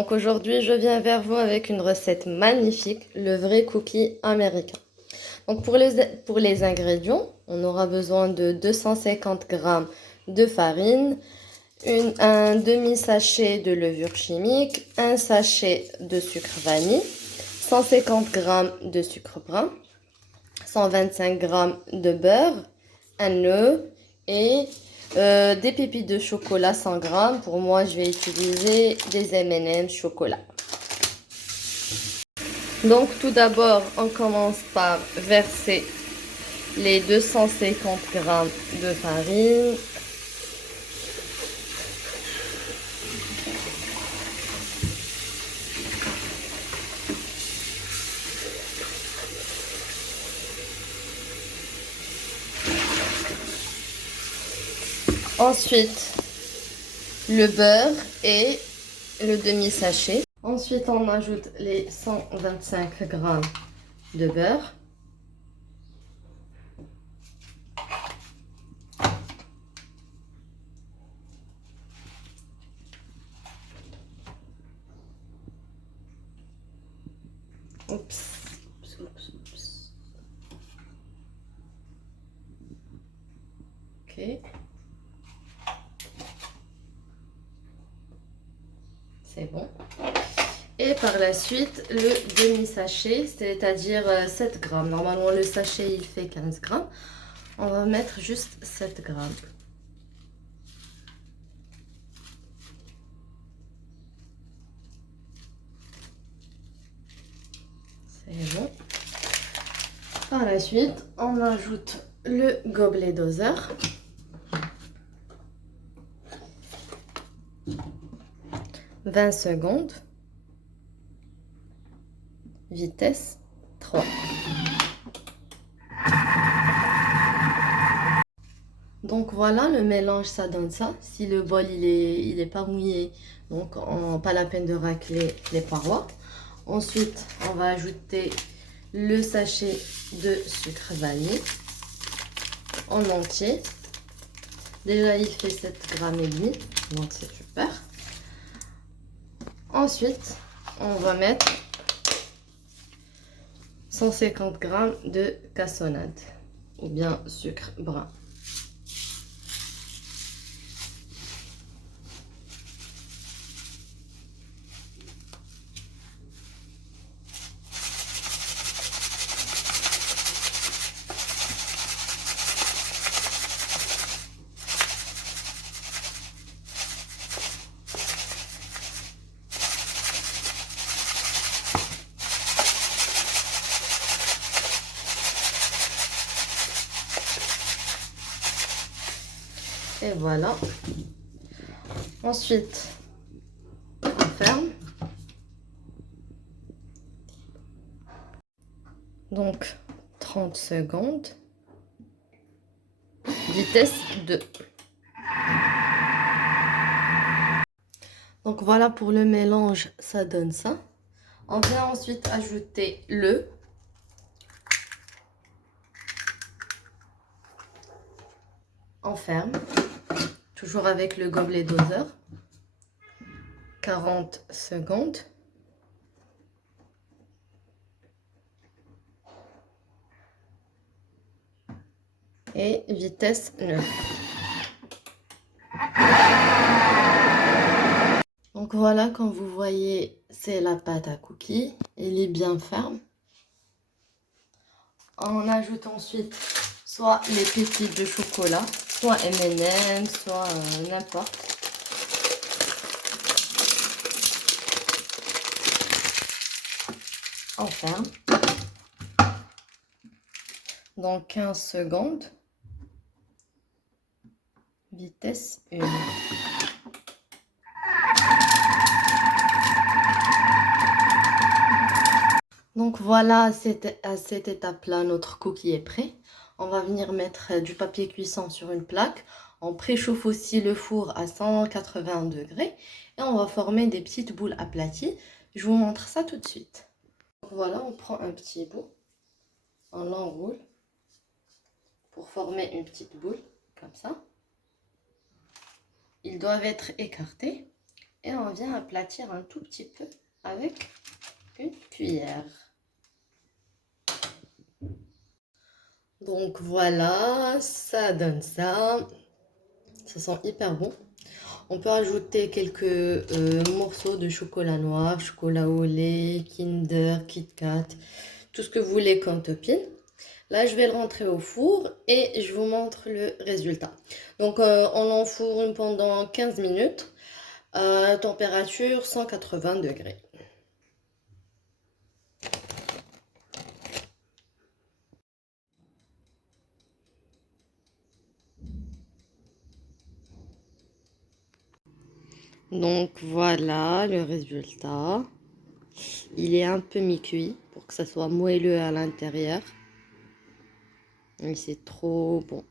Donc aujourd'hui, je viens vers vous avec une recette magnifique, le vrai cookie américain. Donc pour les ingrédients, on aura besoin de 250 g de farine, un demi-sachet de levure chimique, un sachet de sucre vanille, 150 g de sucre brun, 125 g de beurre, un œuf et des pépites de chocolat 100 g. Pour moi, je vais utiliser des M&M's chocolat. Donc tout d'abord, on commence par verser les 250 g de farine. Ensuite, le beurre et le demi-sachet. Ensuite, on ajoute les 125 g de beurre. Oups. Ok. C'est bon. Et par la suite, le demi-sachet, c'est-à-dire 7 grammes. Normalement, le sachet, il fait 15 grammes. On va mettre juste 7 grammes. C'est bon. Par la suite, on ajoute le gobelet doseur. « 20 secondes. Vitesse 3. Donc voilà, le mélange, ça donne ça. Si le bol, il est pas mouillé, donc pas la peine de racler les parois. Ensuite, on va ajouter le sachet de sucre vanille en entier. Déjà, il fait 7,5 grammes, donc c'est super. Ensuite, on va mettre 150 g de cassonade ou bien sucre brun. Et voilà. Ensuite, on ferme. Donc, 30 secondes. Vitesse 2. Donc, voilà pour le mélange, ça donne ça. On vient ensuite ajouter l'œuf. On ferme. Toujours avec le gobelet doseur. 40 secondes. Et vitesse 9. Donc voilà, comme vous voyez, c'est la pâte à cookies. Elle est bien ferme. On ajoute ensuite soit les pépites de chocolat, soit M&M's, soit n'importe. On ferme. Dans 15 secondes. Vitesse 1. Donc voilà, à cette étape-là, notre cookie est prêt. On va venir mettre du papier cuisson sur une plaque. On préchauffe aussi le four à 180 degrés. Et on va former des petites boules aplaties. Je vous montre ça tout de suite. Donc voilà, on prend un petit bout. On l'enroule pour former une petite boule, comme ça. Ils doivent être écartés. Et on vient aplatir un tout petit peu avec une cuillère. Donc voilà, ça donne ça. Ça sent hyper bon. On peut ajouter quelques morceaux de chocolat noir, chocolat au lait, Kinder, Kit Kat, tout ce que vous voulez comme topping. Là, je vais le rentrer au four et je vous montre le résultat. Donc, on l'enfourne pendant 15 minutes, température 180 degrés. Donc, voilà le résultat. Il est un peu mi-cuit pour que ça soit moelleux à l'intérieur. Et c'est trop bon.